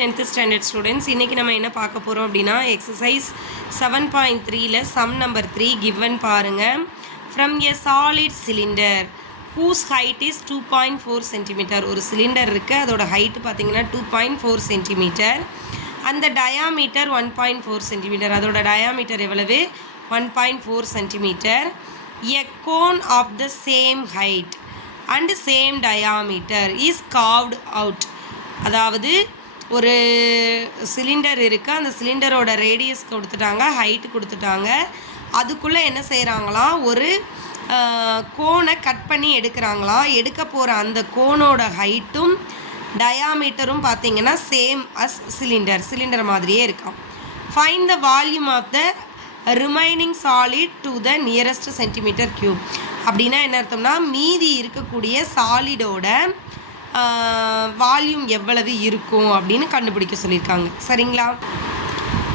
10th standard students, இன்னைக்கு நம்ம என்ன பார்க்க போறோம் அப்படினா exercise 7.3ல sum number 3 given பாருங்க. From a solid cylinder whose height is 2.4 cm. ஒரு சிலிண்டர் இருக்கு, அதோட height பாத்தீங்கன்னா 2.4 cm. அந்த diameter 1.4 cm. அதோட diameter எவ்வளவு? 1.4 cm. A cone of the same height and same diameter is carved out. அதாவது ஒரு சிலிண்டர் இருக்குது, அந்த சிலிண்டரோட ரேடியஸ் கொடுத்துட்டாங்க, ஹைட்டு கொடுத்துட்டாங்க. அதுக்குள்ளே என்ன செய்கிறாங்களாம், ஒரு கோனை கட் பண்ணி எடுக்கிறாங்களாம். எடுக்க போகிற அந்த கோனோட ஹைட்டும் டயாமீட்டரும் பார்த்தீங்கன்னா சேம் அஸ் சிலிண்டர் மாதிரியே இருக்காம். Find the volume of the remaining solid to the nearest centimetre cube. அப்படின்னா என்ன அர்த்தம்னா, மீதி இருக்கக்கூடிய சாலிடோட வால்யூம் எவ்வளவு இருக்கும் அப்படின்னு கண்டுபிடிக்க சொல்லியிருக்காங்க. சரிங்களா,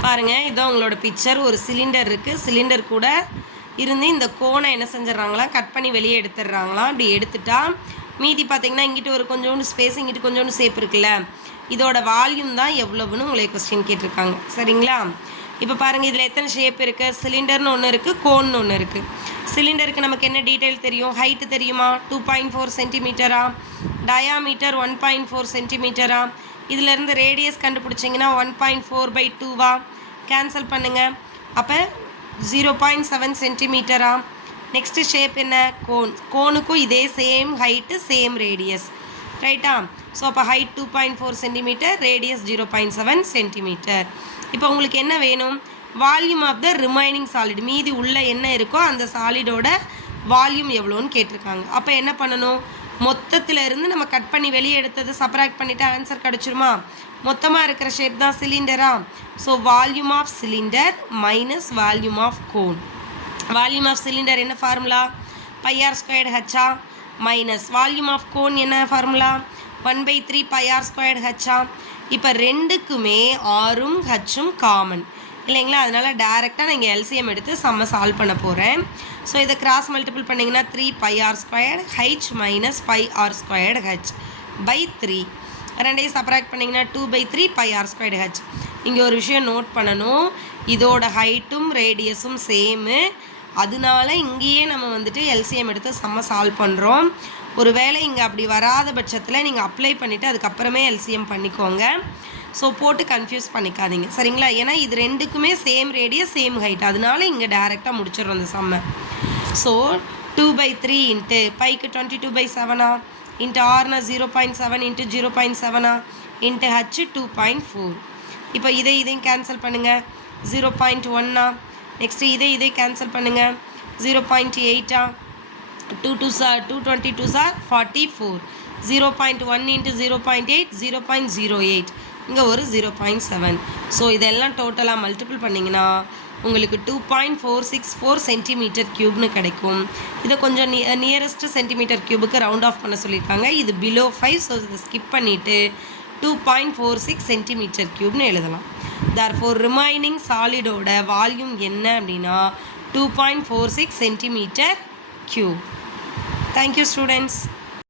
பாருங்கள், இதான் உங்களோட பிக்சர். ஒரு சிலிண்டர் இருக்குது, சிலிண்டர் கூட இருந்து இந்த கோனை என்ன செஞ்சிடறாங்களா, கட் பண்ணி வெளியே எடுத்துடுறாங்களாம். அப்படி எடுத்துட்டா மீதி பார்த்திங்கன்னா இங்கிட்ட ஒரு கொஞ்சோண்டு ஸ்பேஸ், இங்கிட்டு கொஞ்சோண்டு ஷேப் இருக்குல்ல, இதோட வால்யூம் தான் எவ்வளவுன்னு உங்களை கொஸ்டின் கேட்டிருக்காங்க. சரிங்களா, இப்போ பாருங்கள், இதில் எத்தனை ஷேப் இருக்குது? சிலிண்டர்னு ஒன்று இருக்குது, கோன்னு ஒன்று இருக்குது. சிலிண்டருக்கு நமக்கு என்ன டீட்டெயில் தெரியும்? ஹைட்டு தெரியுமா? 2.4 சென்டிமீட்டரா, டயாமீட்டர் 1.4 சென்டிமீட்டரா. இதிலேருந்து ரேடியஸ் கண்டுபிடிச்சிங்கன்னா 1.4/2வா, கேன்சல் பண்ணுங்கள். அப்போ 0.7 சென்டிமீட்டரா. நெக்ஸ்ட்டு ஷேப் என்ன? கோனுக்கும் இதே சேம் ஹைட்டு சேம் ரேடியஸ், ரைட்டா? ஸோ அப்போ ஹைட் 2.4 சென்டிமீட்டர், ரேடியஸ் 0.7 சென்டிமீட்டர். இப்போ உங்களுக்கு என்ன வேணும்? Volume of the remaining solid, மீதி உள்ள என்ன இருக்கோ அந்த சாலிடோட வால்யூம் எவ்வளோன்னு கேட்டிருக்காங்க. அப்போ என்ன பண்ணணும்? மொத்தத்தில் இருந்து நம்ம கட் பண்ணி வெளியே எடுத்தது சப்ராக்ட் பண்ணிவிட்டு ஆன்சர் கிடச்சிருமா? மொத்தமாக இருக்கிற ஷேப் தான் சிலிண்டரா. So volume of cylinder minus volume of cone. Volume of cylinder என்ன formula? πr²h minus volume of cone என்ன ஃபார்முலா? 1/3 πr²h. இப்போ ரெண்டுக்குமே ஆரும் ஹச்சும் காமன் இல்லைங்களா, அதனால் டேரெக்டாக நான் இங்கே எல்சிஎம் எடுத்து சம்ம சால்வ் பண்ண போகிறேன். ஸோ இதை கிராஸ் மல்டிபிள் பண்ணிங்கன்னா 3πr²h மைனஸ் πr²h/3. ரெண்டையும் சப்ராக்ட் பண்ணிங்கன்னா 2/3 πr²h. இங்கே ஒரு விஷயம் நோட் பண்ணணும், இதோட ஹைட்டும் ரேடியஸும் சேமு, அதனால இங்கேயே நம்ம வந்துட்டு எல்சிஎம் எடுத்து சம்ம சால்வ் பண்ணுறோம். ஒரு வேளை இங்கே அப்படி வராத பட்சத்தில் நீங்கள் அப்ளை பண்ணிவிட்டு அதுக்கப்புறமே எல்சிஎம் பண்ணிக்கோங்க. ஸோ போட்டு கன்ஃபியூஸ் பண்ணிக்காதீங்க, சரிங்களா? ஏன்னா இது ரெண்டுக்குமே சேம் ரேடியஸ் சேம் ஹைட், அதனால இங்கே டேரெக்டாக முடிச்சிடுறோம் அந்த சம்மை. ஸோ 2/3 இன்ட்டு பைக்கு 22/7 இன்ட்டு ஆர்னா 0.7 இன்ட்டு 0.7 இன்ட்டு ஹச் 2.4. இப்போ இதையும் கேன்சல் பண்ணுங்கள், 0.1. நெக்ஸ்ட்டு இதை கேன்சல் பண்ணுங்கள், 0.8. 222 44. 0.1 இன்ட்டு 0.8 0.08. இங்கே ஒரு 0.7. ஸோ இதெல்லாம் டோட்டலாக மல்டிபிள் பண்ணிங்கன்னா உங்களுக்கு 2.464 சென்டிமீட்டர் க்யூப்னு கிடைக்கும். இதை கொஞ்சம் நியரஸ்ட்டு சென்டிமீட்டர் க்யூபுக்கு ரவுண்ட் ஆஃப் பண்ண சொல்லியிருக்காங்க. இது பிலோ 5, ஸோ இதை ஸ்கிப் பண்ணிவிட்டு 2.46 சென்டிமீட்டர் க்யூப்னு எழுதலாம். தேர்ஃபோர் ரிமைனிங் சாலிடோட வால்யூம் என்ன அப்படின்னா 2.46 சென்டிமீட்டர் க்யூப். Thank you students.